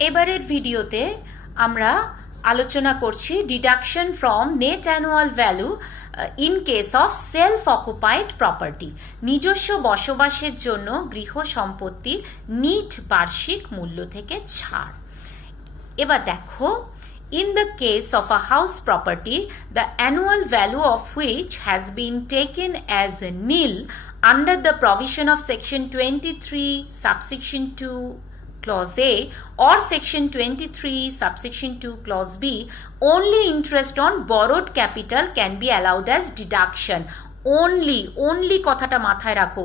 এবারের ভিডিওতে আমরা আলোচনা করছি deduction from net annual value in case of self occupied property, নিজস্ব বসবাসের জন্য গৃহ সম্পত্তির নিট বার্ষিক মূল্য থেকে ছাড়। এবার দেখো, in the case of a house property, the annual value of which has been taken as nil under the provision of section 23 subsection 2 clause A or section 23 subsection 2 clause B, only interest on borrowed capital can be allowed as deduction. Only কথাটা মাথায় রাখো,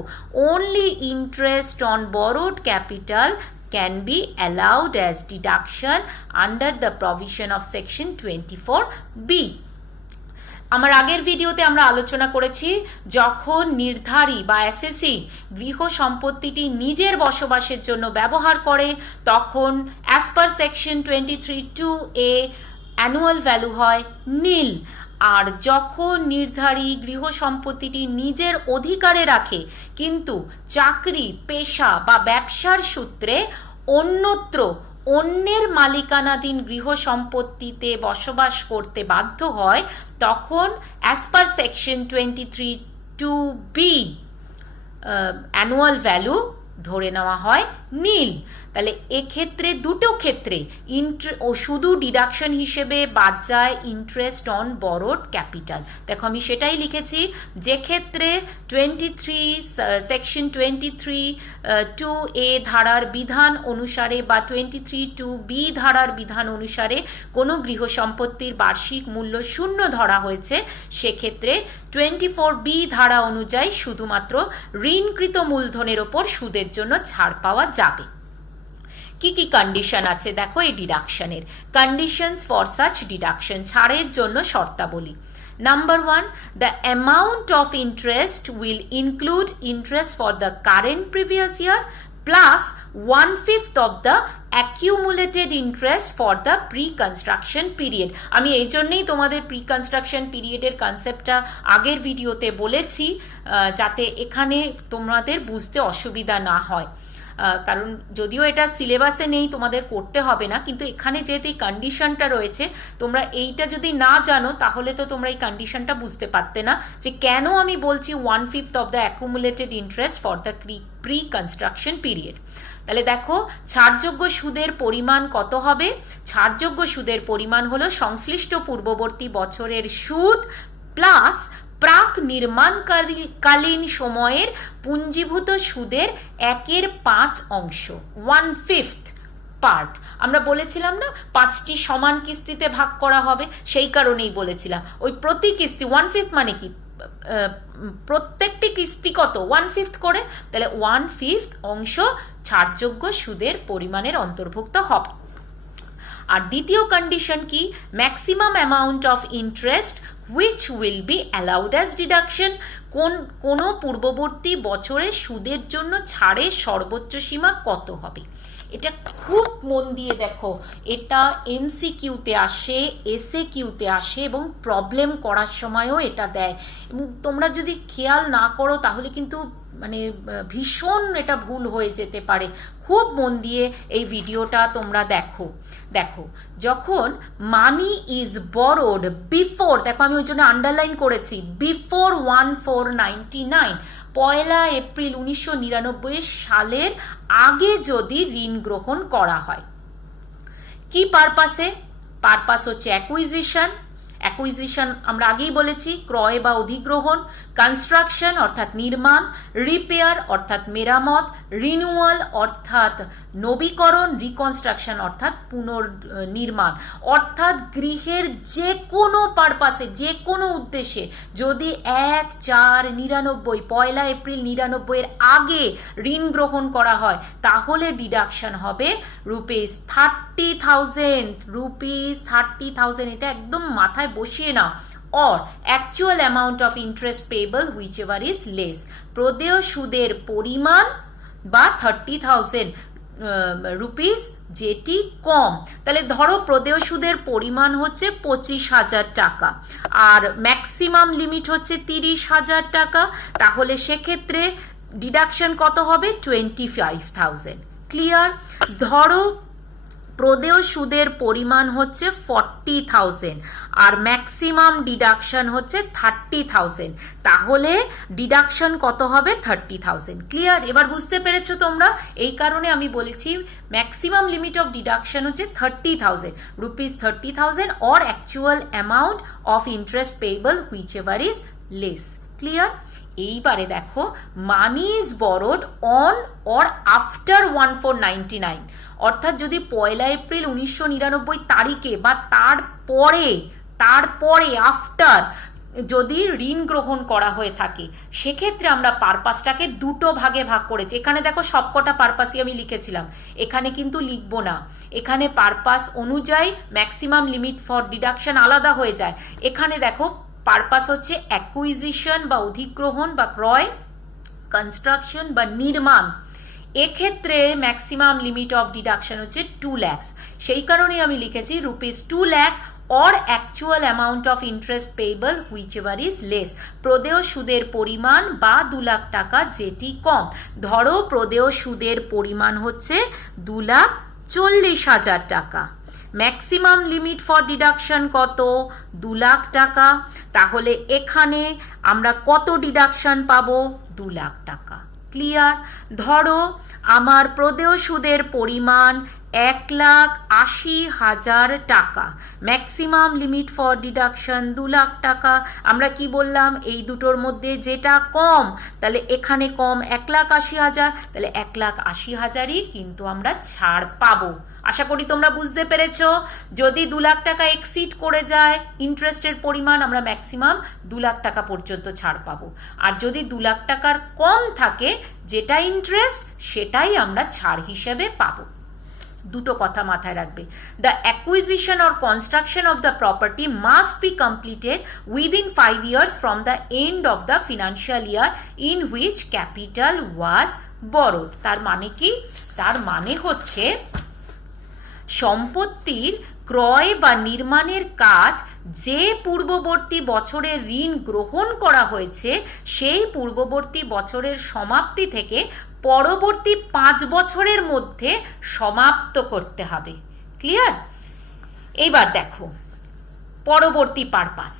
only interest on borrowed capital can be allowed as deduction under the provision of section 24B. আমার আগের ভিডিওতে আমরা আলোচনা করেছি, যখন নির্ধারী বা এসএসসি গৃহ সম্পত্তিটি নিজের বসবাসের জন্য ব্যবহার করে তখন as per section 23(2)A annual value হয় নীল। আর যখন নির্ধারী গৃহ সম্পত্তিটি নিজের অধিকারে রাখে কিন্তু চাকরি, পেশা বা ব্যবসার সূত্রে অন্যত্র অন্যের মালিকানাধীন গৃহ সম্পত্তিতে বসবাস করতে বাধ্য হয় তখন as per section 23(2)B annual value ধরে নেওয়া হয় নীল। তাহলে এক্ষেত্রে দুটো ক্ষেত্রে শুধু ডিডাকশন হিসেবে বাদ যায় ইন্টারেস্ট অন বরোড ক্যাপিটাল। দেখো আমি সেটাই লিখেছি, যে ক্ষেত্রে সেকশন 23(2)A ধারার বিধান অনুসারে বা 23(2)B ধারার বিধান অনুসারে কোনো গৃহ সম্পত্তির বার্ষিক মূল্য শূন্য ধরা হয়েছে, সেক্ষেত্রে 24B ধারা অনুযায়ী শুধুমাত্র ঋণকৃত মূলধনের ওপর সুদের জন্য ছাড় পাওয়া যাবে। কি কি কন্ডিশন আছে দেখো এই ডিডাকশনের। কন্ডিশনস ফর সাচ ডিডাকশন, ছাড়ের জন্য শর্তাবলী। Number 1, the amount of interest will include interest for the current previous year plus 1/5 of the accumulated interest for the pre-construction period. আমি এই জন্যই তোমাদের pre-construction পিরিয়ডের কনসেপ্টটা আগের ভিডিওতে বলেছি, যাতে এখানে তোমাদের বুঝতে অসুবিধা না হয়। কারণ যদিও এটা সিলেবাসে নেই, তোমাদের করতে হবে না, কিন্তু এখানে যেহেতু এই কন্ডিশনটা রয়েছে, তোমরা এইটা যদি না জানো তাহলে তো তোমরা এই কন্ডিশনটা বুঝতে পারতে না যে কেন আমি বলছি 1/5 of the accumulated interest for the pre construction period. তাহলে দেখো, ছাড়যোগ্য সুদের পরিমাণ কত হবে? ছাড়যোগ্য সুদের পরিমাণ হলো সংশ্লিষ্ট পূর্ববর্তী বছরের সুদ প্লাস প্রাক নির্মাণকালীন সময়ের পুঞ্জীভূত সুদের 1/5 অংশ, 1/5 পার্ট। আমরা বলেছিলাম না 5টি সমান কিস্তিতে ভাগ করা হবে, সেই কারণেই বলেছিলাম ওই প্রতি কিস্তি 1/5 মানে কি প্রত্যেকটি কিস্তি কত 1/5 করে, তাহলে 1/5 অংশ ছাড়যোগ্য সুদের পরিমাণের অন্তর্ভুক্ত হবে। আর দ্বিতীয় কন্ডিশন কি? Maximum amount of interest which will be allowed as deduction, কোনো পূর্ববর্তী বছরে সুদের জন্য ছাড়ের সর্বোচ্চ সীমা কত হবে। এটা খুব মন দিয়ে দেখো, এটা এমসিকিউতে আসে, এসএ কিউতে আসে এবং প্রবলেম করার সময়ও এটা দেয়। এবং তোমরা যদি খেয়াল না করো তাহলে কিন্তু মানে ভীষণ এটা ভুল হয়ে যেতে পারে। খুব মন দিয়ে এই ভিডিওটা তোমরা দেখো। যখন মানি ইজ বরোড বিফোর, দেখো আমি ওই জন্য আন্ডারলাইন করেছি, বিফোর 1/4/99, 1 এপ্রিল 1999 সালের আগে যদি ঋণ গ্রহণ করা হয়। কি পারপাসে? পারপাস হচ্ছে অ্যাকুইজিশন আমরা আগেই বলেছি, ক্রয় বা অধিগ্রহণ, কনস্ট্রাকশন অর্থাৎ নির্মাণ, রিপেয়ার অর্থাৎ মেরামত, রিনিউয়াল অর্থাৎ নবীকরণ, রিকনস্ট্রাকশন অর্থাৎ পুনর্নির্মাণ। অর্থাৎ গৃহের যে কোনো পারপাসে, যে কোনো উদ্দেশ্যে যদি 1/4/99 1 এপ্রিল 99 আগে ঋণ গ্রহণ করা হয় তাহলে ডিডাকশন হবে ₹30,000 এটা একদম মাথায় বসিয়ে নাও। or actual amount of interest payable whichever is less, প্রদেয় সুদের পরিমাণ বা 30,000 রুপিস যেটি কম। তাহলে ধরো প্রদেয় সুদের পরিমাণ হচ্ছে 25,000 টাকা আর ম্যাক্সিমাম লিমিট হচ্ছে 30,000 টাকা, তাহলে সেক্ষেত্রে ডিডাকশন কত হবে? 25,000। ক্লিয়ার? ধরো প্রদেয় সুদের পরিমাণ হচ্ছে 40,000 আর ম্যাক্সিমাম ডিডাকশন হচ্ছে 30,000, তাহলে ডিডাকশন কত হবে 30,000। ক্লিয়ার? এবার বুঝতে পেরেছো তোমরা? এই কারণে আমি বলেছি ম্যাক্সিমাম লিমিট অফ ডিডাকশন হচ্ছে 30,000 rupees, 30,000 or actual amount of interest payable which ever is less. Clear? এইবারে দেখো, money is borrowed on or after 1499, অর্থাৎ যদি 1 এপ্রিল 1999 তারিখে বা তারপরে আফটার যদি ঋণ গ্রহণ করা হয়ে থাকে, সেক্ষেত্রে আমরা পারপাসটাকে দুটো ভাগে ভাগ করেছি। এখানে দেখো সবকটা পারপাসই আমি লিখেছিলাম, এখানে কিন্তু লিখবো না। এখানে পারপাস অনুযায়ী ম্যাক্সিমাম লিমিট ফর ডিডাকশন আলাদা হয়ে যায়। এখানে দেখো পারপাস হচ্ছে অ্যাকুইজিশন বা অধিগ্রহণ বা ক্রয়, কনস্ট্রাকশন বা নির্মাণ। এক্ষেত্রে ম্যাক্সিমাম লিমিট অফ ডিডাকশন হচ্ছে 2 lakhs। সেই কারণেই আমি লিখেছি rupees 2 lakh or actual amount of interest payable whichever is less। প্রদেয় সুদের পরিমাণ বা 2 লাখ টাকা যেটি কম। ধরো প্রদেয় সুদের পরিমাণ হচ্ছে 2,40,000 টাকা। ম্যাক্সিমাম লিমিট ফর ডিডাকশন কত? 2 লাখ টাকা। তাহলে এখানে আমরা কত ডিডাকশন পাবো? 2 লাখ টাকা। ক্লিয়ার? ধরো আমার প্রদেয় সুদের পরিমাণ 1,80,000 টাকা, maximum limit for deduction 2 lakh টাকা। আমরা কি বললাম? এই দুটোর মধ্যে যেটা কম, তাহলে এখানে কম 1,80,000, তাহলে 1,80,000ই কিন্তু আমরা ছাড় পাবো। আশা করি তোমরা বুঝতে পেরেছো। যদি 2 লাখ টাকা এক্সিড করে যায় ইন্টারেস্টের পরিমাণ, আমরা ম্যাক্সিমাম 2 লাখ টাকা পর্যন্ত ছাড় পাবো। আর যদি 2 লাখ টাকার কম থাকে যেটা ইন্টারেস্ট, সেটাই আমরা ছাড় হিসেবে পাবো। দুটো কথা মাথায় রাখবে। The acquisition or construction of the property must be completed within 5 years from the end of the financial year in which capital was borrowed. তার মানে কি? তার মানে হচ্ছে সম্পত্তির ক্রয় বা নির্মাণের কাজ যে পূর্ববর্তী বছরের ঋণ গ্রহণ করা হয়েছে, সেই পূর্ববর্তী বছরের সমাপ্তি থেকে পরবর্তী 5 বছরের মধ্যে সমাপ্ত করতে হবে। ক্লিয়ার? এইবার দেখো পরবর্তী পারপাস।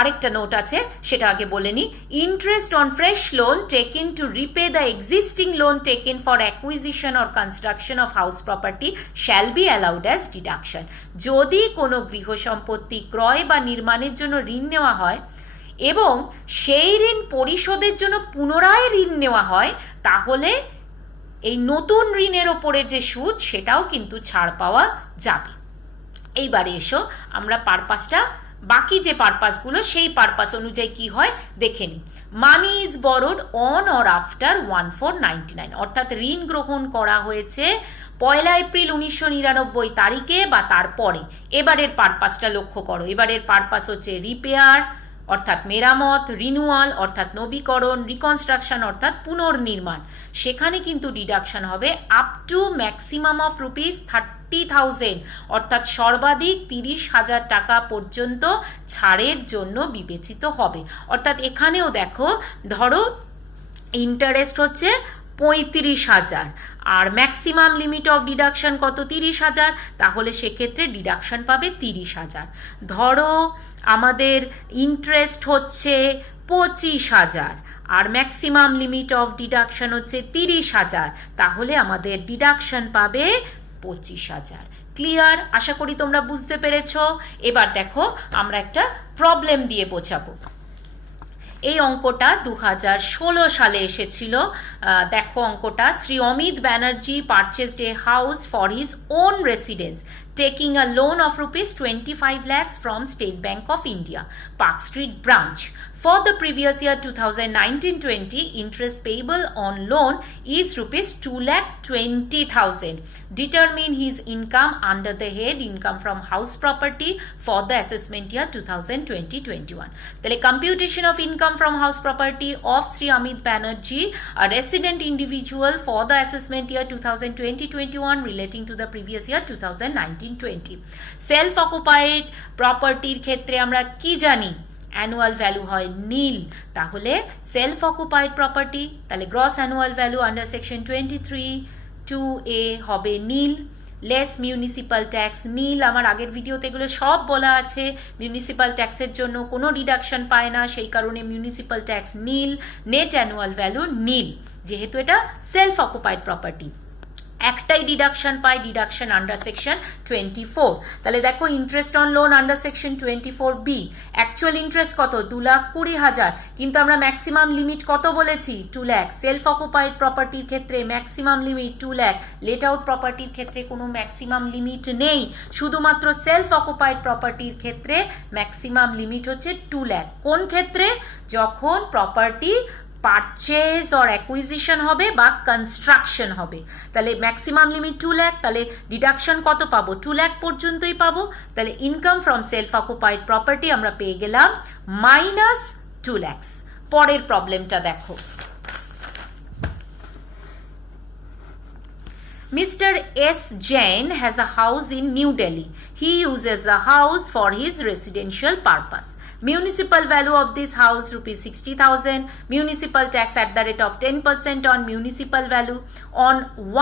আরেকটা নোট আছে, সেটা আগে বলে নি। Interest on fresh loan taken to repay the existing loan taken for acquisition or construction of house property shall be allowed as deduction. যদি কোনো গৃহ সম্পত্তি ক্রয় বা নির্মাণের জন্য ঋণ নেওয়া হয় এবং সেই ঋণ পরিশোধের জন্য পুনরায় ঋণ নেওয়া হয়, তাহলে এই নতুন ঋণের ওপরে যে সুদ, সেটাও কিন্তু ছাড় পাওয়া যাবে। এইবারে এসো আমরা পারপাসটা, বাকি যে পারপাসগুলো সেই পারপাস অনুযায়ী কি হয় দেখে নিই। Money is borrowed on or after 1499, অর্থাৎ ঋণ গ্রহণ করা হয়েছে 1 এপ্রিল 1999 তারিখে বা তারপরে। এবারের পারপাসটা লক্ষ্য করো। এবারের পারপাস হচ্ছে রিপেয়ার অর্থাৎ মেরামত, রিনুয়াল অর্থাৎ নবীকরণ, রিকনস্ট্রাকশন অর্থাৎ পুনর্নির্মাণ। সেখানে কিন্তু ডিডাকশন হবে up to maximum of rupees 30,000, অর্থাৎ সর্বাধিক 30,000 টাকা পর্যন্ত ছাড়ের জন্য বিবেচিত হবে। অর্থাৎ এখানেও দেখো, ধরো ইন্টারেস্ট হচ্ছে 35,000 আর ম্যাক্সিমাম লিমিট অফ ডিডাকশন কত? 30,000, তাহলে সেক্ষেত্রে ডিডাকশন পাবে 30,000। ধরো আমাদের ইন্টারেস্ট হচ্ছে 25,000 আর ম্যাক্সিমাম লিমিট অফ ডিডাকশন হচ্ছে 30,000, তাহলে আমাদের ডিডাকশন পাবে 25,000। ক্লিয়ার? আশা করি তোমরা বুঝতে পেরেছো। এবার দেখো আমরা একটা প্রবলেম দিয়ে বোঝাবো। এই অঙ্কটা 2016 সালে এসেছিল। দেখো অঙ্কটা, Shri Amit Banerjee purchased a house for his own residence taking a loan of rupees 25 lakhs from State Bank of India, Park Street branch. For the previous year 2019-20, interest payable on loan is rupees 2,20,000. Determine his income under the head income from house property for the assessment year 2020-21. The computation of income from house property of Sri Amit Banerjee, a resident individual for the assessment year 2020-21 relating to the previous year 2019-20. Self occupied property ক্ষেত্রে আমরা কি জানি? Annual value হয় নীল। তাহলে self occupied property, তাহলে gross annual value under section 23(2)(a) হবে নীল। Less municipal tax নীল, আমার আগের ভিডিওতে এগুলো সব বলা আছে। মিউনিসিপ্যাল ট্যাক্সের জন্য কোনো ডিডাকশন পায় না, সেই কারণে মিউনিসিপ্যাল ট্যাক্স নীল। নেট অ্যানুয়াল ভ্যালু নীল, যেহেতু এটা সেলফ অকুপাইড প্রপার্টি। একটাই ডিডাকশন পাই, ডিডাকশন আন্ডার সেকশন 24। তাহলে দেখো interest on loan under section 24B, actual interest কত? 2,20,000, কিন্তু আমরা ম্যাক্সিমাম লিমিট কত বলেছি? 2 লাখ। সেলফ অকুপাইড প্রপার্টির ক্ষেত্রে maximum limit 2 lakh. Late out প্রপার্টির ক্ষেত্রে কোনো ম্যাক্সিমাম লিমিট নেই, শুধুমাত্র সেলফ অকুপাইড প্রপার্টির ক্ষেত্রে ম্যাক্সিমাম লিমিট হচ্ছে 2 লাখ। কোন ক্ষেত্রে? যখন প্রপার্টি পারচেজ অর অ্যাকুইজিশন হবে বা কনস্ট্রাকশন হবে, তাহলে ম্যাক্সিমাম লিমিট 2 লাখ। তাহলে ডিডাকশন কত পাবো? 2 লাখ পর্যন্তই পাবো। তাহলে income from self occupied property আমরা পেয়ে গেলাম -2 লাখ। পরের প্রবলেমটা দেখো। Mr. S. Jain has a house in New Delhi. He uses the house for his residential purpose. Municipal value of this house ₹60,000. Municipal tax at the rate of 10% on municipal value on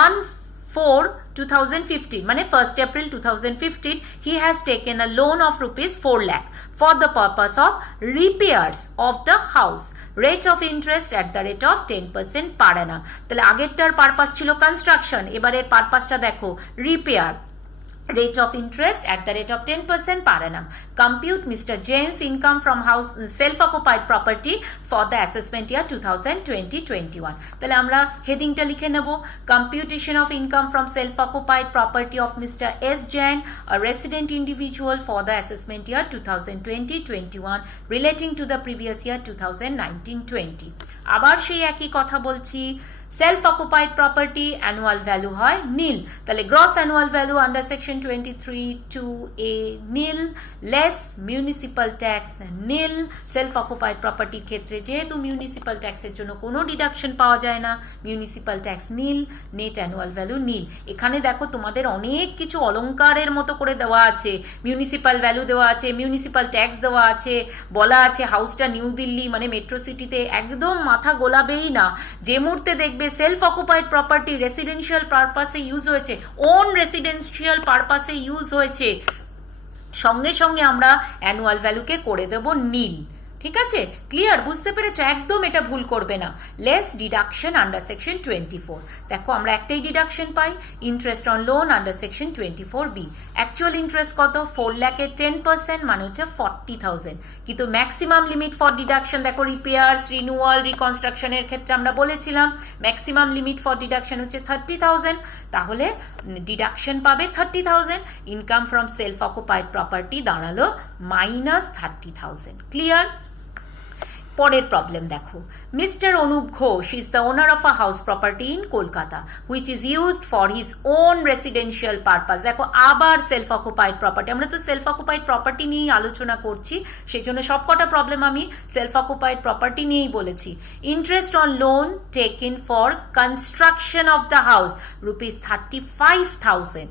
1/4/2015, মানে 1st April 2015, he has taken a loan of ₹4 lakh for the purpose of repairs of the house. Rate of interest at the rate of 10% per annum. তাহলে আগেরটার purpose ছিল construction, এবারের পারপাসটা দেখো repair. Rate of interest at the rate of 10% per annum. Compute Mr. Jain's income from house self-occupied property for the assessment year 2020-21. তাহলে আমরা হেডিংটা লিখে নেব, computation of income from self-occupied property of Mr. S. Jain, a resident individual for the assessment year 2020-21 relating to the previous year 2019-20. আবার সেই একই কথা বলছি, self occupied property annual value হয় নীল। তাহলে gross annual value under section 23(2)(a) নীল, less municipal tax নীল। Self occupied প্রপার্টির ক্ষেত্রে যেহেতু মিউনিসিপ্যাল ট্যাক্সের জন্য কোনো ডিডাকশন পাওয়া যায় না, মিউনিসিপ্যাল ট্যাক্স নীল, নেট অ্যানুয়াল ভ্যালু নীল। এখানে দেখো তোমাদের অনেক কিছু অলংকারের মতো করে দেওয়া আছে, মিউনিসিপ্যাল ভ্যালু দেওয়া আছে, মিউনিসিপ্যাল ট্যাক্স দেওয়া আছে, বলা আছে হাউসটা নিউ দিল্লি মানে মেট্রো সিটিতে। একদম মাথা গোলাবেই না, যে মুহূর্তে দেখবে সেলফ অকুপাইড প্রপার্টি রেসিডেন্সিয়াল পারপাসে ইউজ হয়েছে, ওন রেসিডেন্সিয়াল পারপাসে ইউজ হয়েছে, সঙ্গে সঙ্গে আমরা অ্যানুয়াল ভ্যালুকে করে দেব নীল। ঠিক আছে, ক্লিয়ার? বুঝতে পেরেছো? একদম এটা ভুল করবে না। Less deduction under section 24। দেখো আমরা একটাই deduction pi, interest on loan under section 24B। Actual interest কত? 4 লাখের 10% মানে হচ্ছে 40,000। কিন্তু ম্যাক্সিমাম লিমিট ফর ডিডাকশন দেখো, রিপেয়ার্স, রিনিউয়াল, রিকনস্ট্রাকশনের ক্ষেত্রে আমরা বলেছিলাম ম্যাক্সিমাম লিমিট ফর ডিডাকশন হচ্ছে 30,000। তাহলে ডিডাকশন পাবে 30,000। Income from self occupied property দাঁড়ালো -30,000। ক্লিয়ার? পরের প্রবলেম দেখো, mister Anup Ghosh is the owner of a house property in Kolkata which is used for his own residential purpose. দেখো আবার সেলফ অকুপাইড প্রপার্টি, আমরা তো সেলফ অকুপাইড প্রপার্টি নিয়েই আলোচনা করছি, সেই জন্য সবকটা প্রবলেম আমি সেলফ অকুপাইড প্রপার্টি নিয়েই বলেছি। Interest on loan taken for construction of the house ₹35,000.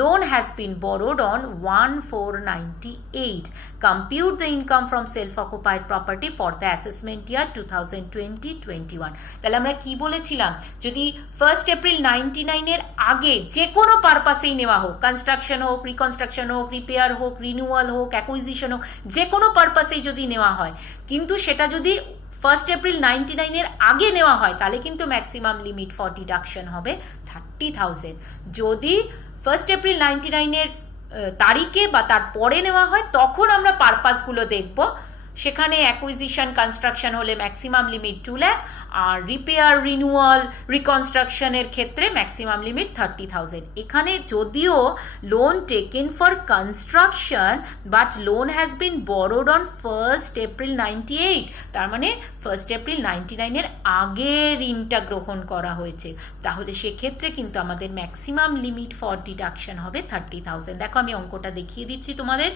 Loan has been borrowed on 1/4/98. Compute the income from self-occupied property for the assessment year 2020-21. তাহলে আমরা কি বলেছিলাম, যদি 1st April 99 এর আগে যে কোনো পারপাসেই নেওয়া হোক, কনস্ট্রাকশন হোক, রিকনস্ট্রাকশন হোক, রিপেয়ার হোক, রিনিউয়াল হোক, অ্যাকুইজিশন হোক, যে কোনো পারপাসেই যদি নেওয়া হয়, কিন্তু সেটা যদি 1st April 99 এর আগে নেওয়া হয়, তাহলে কিন্তু ম্যাক্সিমাম লিমিট ফর ডিডাকশন হবে 30,000। যদি 1st April 99 এর তারিখে বা তার পরে নেওয়া হয়, তখন আমরা পারপাসগুলো দেখব। সেখানে অ্যাকুইজিশন, কনস্ট্রাকশন হলে ম্যাক্সিমাম লিমিট 2 লাখ, আর রিপেয়ার, রিনিউয়াল, রিকনস্ট্রাকশনের ক্ষেত্রে ম্যাক্সিমাম লিমিট 30,000। এখানে যদিও loan taken for construction, but loan has been borrowed on 1st April 98, তার মানে 1st April 99 এর আগে ঋণটা গ্রহণ করা হয়েছে, তাহলে সেক্ষেত্রে কিন্তু আমাদের ম্যাক্সিমাম লিমিট ফর ডিডাকশন হবে 30,000। দেখো আমি অঙ্কটা দেখিয়ে দিচ্ছি তোমাদের।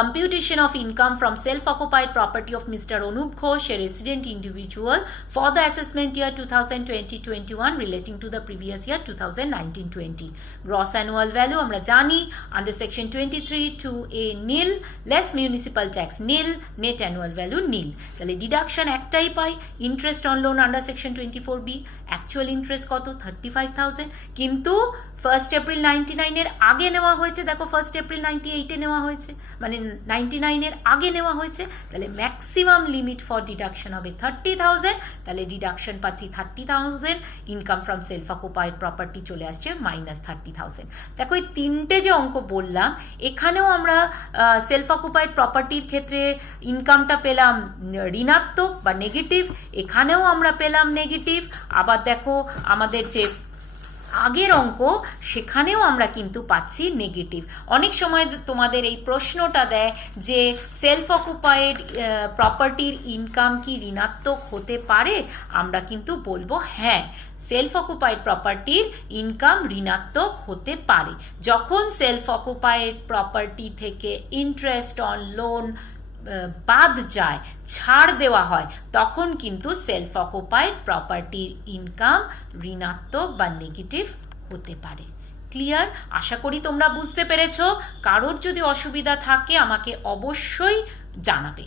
Computation of income from self-occupied property of Mr. Anup Ghosh, a resident individual, for the assessment year 2020-21 relating to the previous year 2019-20. Gross annual value আমরা জানি under section 23(2)(a) nil, less municipal tax nil, net annual value nil. তাহলে deduction একটাই পাই, interest on loan under section 24B। Actual interest কত? 35,000। কিন্তু 1 April 99-এর আগে নেওয়া হয়েছে, দেখো 1 এপ্রিল 98-এ নেওয়া হয়েছে, মানে 99-এর আগে নেওয়া হয়েছে, তাহলে ম্যাক্সিমাম লিমিট ফর ডিডাকশন হবে 30,000, তাহলে ডিডাকশন পাচ্ছি 30,000, income from self occupied property চলে আসছে -30,000। দেখো এই তিনটে যে অঙ্ক বললাম, এখানেও আমরা সেলফ অকুপাইড প্রপার্টির ক্ষেত্রে ইনকামটা পেলাম ঋণাত্মক বা নেগেটিভ, এখানেও আমরা পেলাম নেগেটিভ। আবার দেখো আমাদের যে আগের অঙ্ক, সেখানেও আমরা কিন্তু পাচ্ছি নেগেটিভ। অনেক সময় তোমাদের এই প্রশ্নটা দেয় যে সেলফ অকুপাইড প্রপার্টির ইনকাম কি ঋণাত্মক হতে পারে, আমরা কিন্তু বলবো হ্যাঁ, সেলফ অকুপাইড প্রপার্টির ইনকাম ঋণাত্মক হতে পারে। যখন সেলফ অকুপাইড প্রপার্টি থেকে ইন্টারেস্ট অন লোন বাদ যায়, ছাড় দেওয়া হয়, তখন কিন্তু সেলফ অকুপাইড প্রপার্টির ইনকাম ঋণাত্মক বা নেগেটিভ হতে পারে। ক্লিয়ার? আশা করি তোমরা বুঝতে পেরেছো। কারোর যদি অসুবিধা থাকে আমাকে অবশ্যই জানাবে।